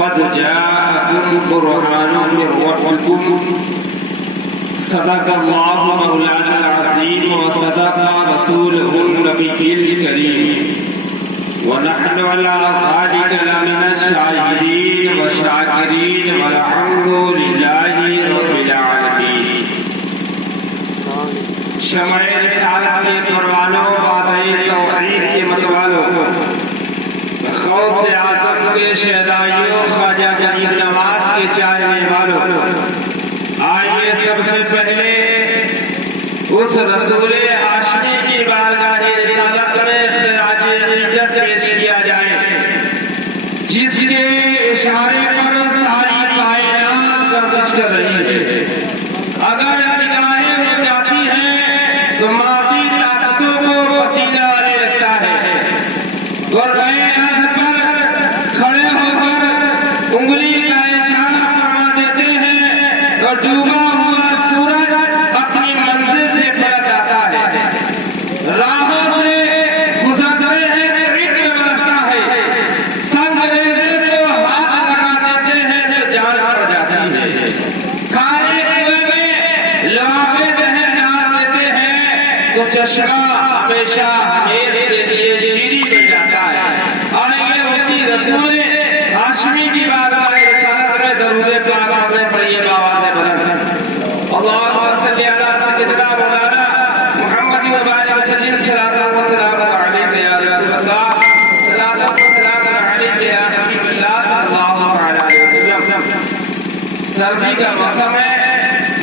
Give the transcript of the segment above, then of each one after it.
क़द जाअकुम बुरहानुम मिन रब्बिकुम सदक़ल्लाहु मौलाना अज़ीम व सदक़ रसूलुहुन नबिय्युल करीम व नहनु अला ज़ालिका लमिनश शाहिदीन व शाकिरीन वल्हम्दुलिल्लाहि रब्बिल आलमीन। शमए रिसालत के परवानों, बादए तौहीद के मतवालों, गौसे आज़म के शहदाइयों, ख्वाजा गरीब नवाज के चाहने वालों, आइए सबसे पहले उस रसूल हाशमी की बारगाह रिसालत में खिराज इज्जत पेश किया जाए, जिसके इशारे पर सारी कायनात गर्दिश कर रही है। अगर निगाहें हो जाती हैं तो मादी ताकतों को वसीला लेता है और गए अर्ज पर खड़े होकर उंगली का इशारा फरमा देते हैं और डूबा हुआ सूरज अपनी मंजिल से पलट आता है। राहों से गुजरते हैं तो इत्र बरसता है, संग रेज़े को हाथ लगा देते हैं तो जान पड़ जाती है। खाए कुएं में लवाबे बहन डाल देते हैं तो चश्मा हमेशा हमेश के लिए शीरी बन जाता है। आइए उसी रसूल हाशमी की बारगाह रिसालत में दरूद पाक पढ़िए बाबा से बुलंद। अल्लाहुम्मा सल्ली अला सय्यिदिना मौलाना मुहम्मद व बारिक वसल्लिम सल्लल्लाहु अलैहि या रसूल अल्लाह सल्लल्लाहु अलैहि या हबीबल्लाह सल्लल्लाहु अलैहि वसल्लम। सर्दी का मौसम है,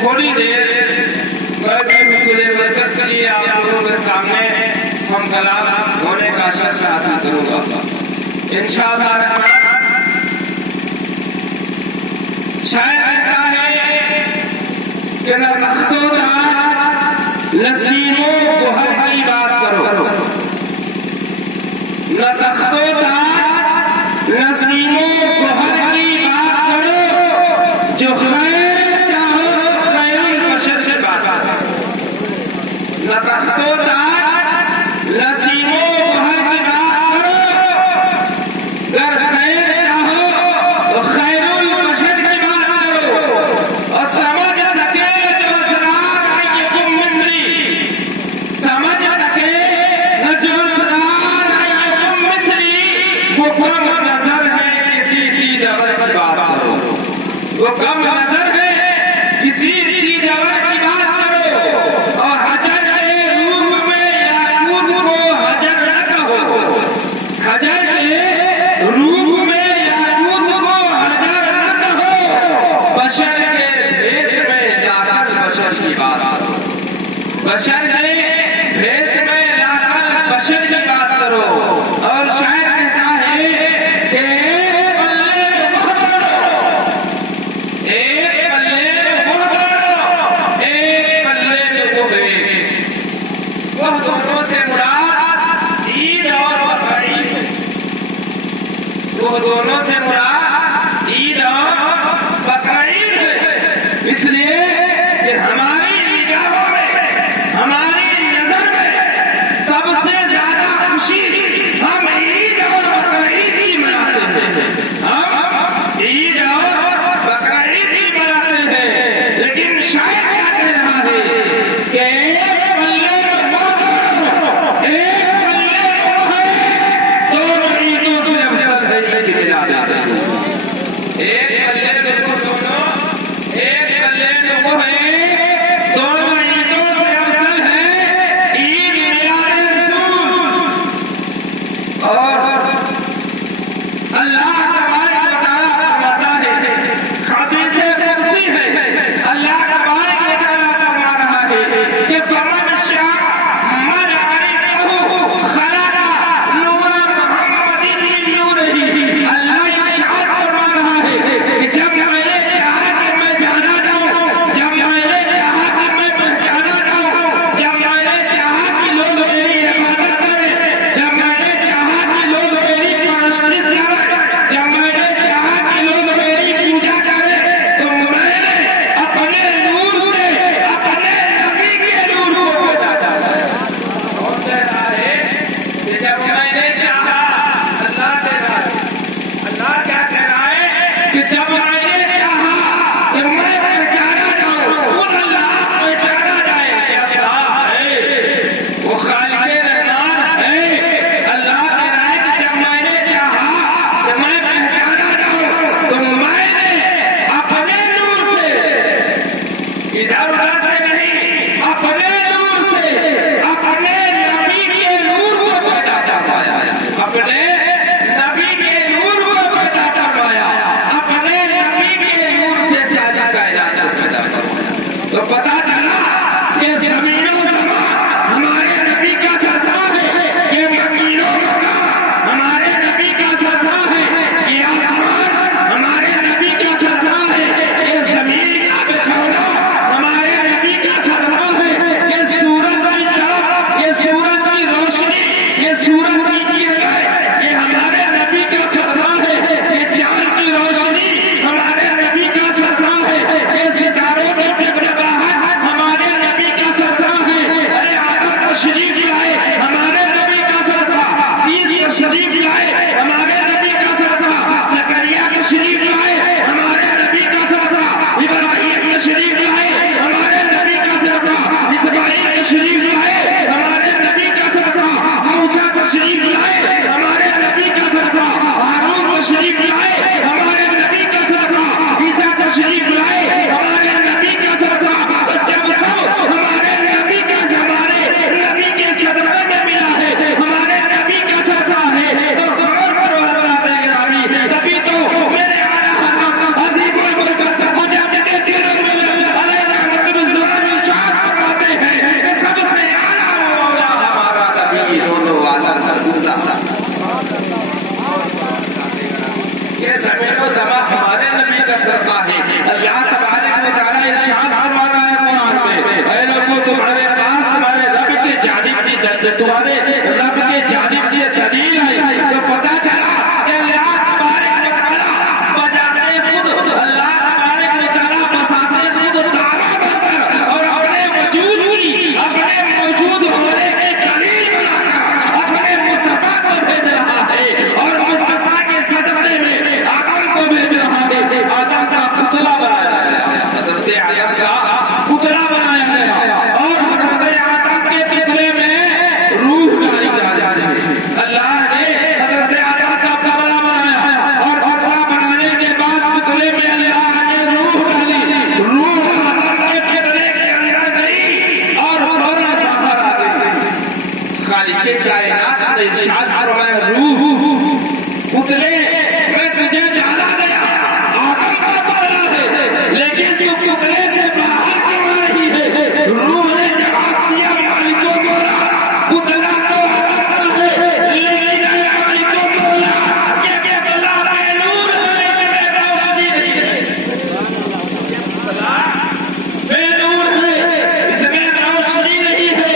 थोड़ी देर बरकत के लिए आप लोगों के सामने हम कलाम होने का शर्फ हासिल करूंगा इंशाअल्लाह रहमान। शायद कहता है कि न तख्तो ताज नसीमों गोहर की बात करो, न तख्तो ताज नसीमों गोहर की बात करो, जो खैर चाहो खैरुल बशर से बात करो। न तख्तो ताज नसीमों गोहर की बात करो, अगर खैर चाहो तो खैरुल बशर की बात करो। और समझ सके न जो असरार अय्युकुम मिस्री, समझ सके न जो असरार अय्युकुम मिस्री, वो कम नजर है किसी की दवर की बात करो, वो कम नजर है किसी की दवर की बात करो। और हजर के रूप में याकूत को हजर न कहो, हजर के रूप में याकूत को हजर न कहो, बशर के भेष में लाकर बशर की बात करो, बशर के भेष में लाकर बशर की बात करो। और शायद कहता है कि एक पल्ले में वो दौड़ो, एक पल्ले में वो दौड़ो, एक पल्ले में वो भेष। वह दोनों से मुराद ईद और बकरीद, वो दोनों से मुराद ईद और बकरीद है। इसलिए कि हमारी निगाहों में, हमारी नजर में सबसे ज्यादा खुशी हम ईद और बकरीद की मनाते हैं, हम ईद और बकरीद की मनाते हैं। लेकिन शायद क्या कह रहा है कि एक पल्ले में वो दौड़ो, एक पल्ले में वो है, दोनों ईदों से अफजल है ईद मिलाद। एक पल्ले में वो दोनों, एक पल्ले में वो है, दोनों ईदों से अफजल है ईद मिलाद रसूल। और अल्लाह तबारक व तआला फरमाता है, हदीस कुदसी है, अल्लाह तबारक व तआला फरमा रहा है कि फमन शाअ मन अरिफहु खलका नूर मुहम्मदिन मिन नूरिही। अल्लाह इरशाद फरमा रहा है ये ज़मीन व ज़मा हमारे नबी का सदका है। अल्लाह तबारक व तआला इरशाद फरमाता है कुरान में, ऐ लोगों तुम्हारे पास तुम्हारे रब की जानिब की दर्द तुम्हारे रब की जानिब से दलील आई तो पता चला कि अल्लाह तबारक व तआला बजाते खुद अल्लाह तबारक व तआला बसाते खुद ताला बनकर और अपने वजूद की अपने मौजूद होने की दलील बनाकर अपने मुस्तफा को भेज रहा है और मुस्तफा के सदक़े में आदम को भेज रहा है। आदम का पुतला बनाया गया, हज़रत आदम का पुतला बनाया गया और हज़रत आदम के पुतले में रूह डाली जा रही है। अल्लाह ने हज़रत आदम का पुतला बनाया और पुतला बनाने के बाद पुतले में अल्लाह ने रूह डाली। रूह आदम के पुतले के अंदर गई और फौरन बाहर आ गई। खालिक़े कायनात ने इरशाद फरमाया, रूह पुतले में तुझे डाला गया, आदम का पुतला है, लेकिन तू पुतले से बाहर क्यों आ रही है? रूह ने जवाब दिया, मालिको मोला, पुतला तो आदम का है, लेकिन ऐ मालिको मोला, ये पुतला बेनूर है, इसमें रोशनी नहीं है। पुतला बेनूर है, इसमें रोशनी नहीं है।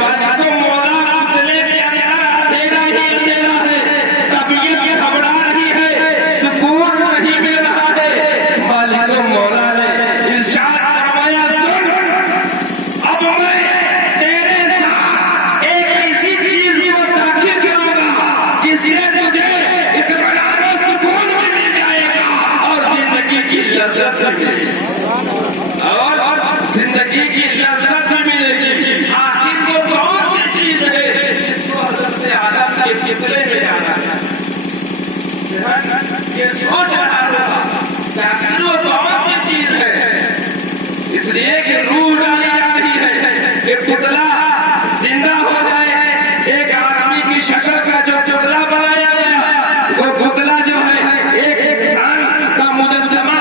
मालिको मोला, पुतले के अंदर अंधेरा ही अंधेरा है, तबीयत घबरा रही है, सुकून नहीं मिल रहा है। मालिको मौला ने इरशाद फरमाया, सुन, अब मैं तेरे साथ एक ऐसी चीज को दाखिल करूंगा जिससे तुझे इत्मीनान और सुकून भी मिल जाएगा और जिंदगी की लज्जत भी मिलेगी और जिंदगी की लज्जत भी मिलेगी। आखिर वो कौन सी चीज है जिसको हज़रत आदम के पुतले में डाला गया? ये सोच रहा होगा कि आखिर वो कौन सी चीज है। इसलिए कि रूह डाली जा रही है कि पुतला जिंदा हो जाए। एक आदमी की शक्ल का जो पुतला बनाया गया वो पुतला जो है एक इंसान का मुजस्समा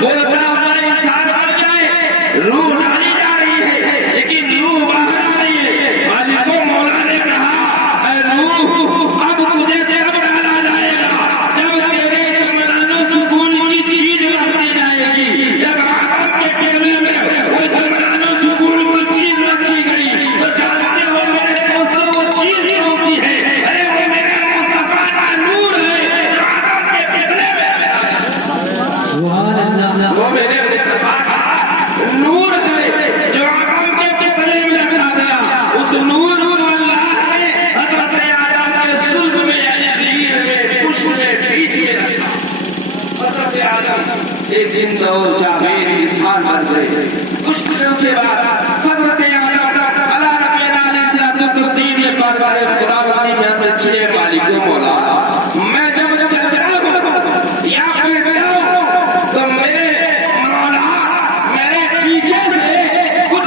बोलता हुआ इंसान बन जाए। रूह डाली जा रही है लेकिन रूह बाहर आ रही है। मालिको मौला ने कहा, ऐ रूह, अब तुझे कब डाला जाएगा? जब तेरे इत्मीनान और सुकून की चीज रखी जाएगी। जब आदम के पुतले में वो इत्मीनान और सुकून की चीज रखी गई तो जानते हो मेरे दोस्तों वो चीज कौन सी है? अरे वो मेरे मुस्तफा का नूर है जो आदम के पुतले में वो मेरे मुस्तफा का नूर है जो आदम के पुतले में रखा गया। उस नूर को अल्लाह ने हज़रत आदम के सुल्ब में यानी रीढ़ में पुष्प में बीच में रखा। हज़रत आदम एक दिन तो जावेद इस्माइल बन गए। कुछ दिनों के बाद हज़रत आदम अला नबीना अलैहि सलातो तस्लीम में बार-बार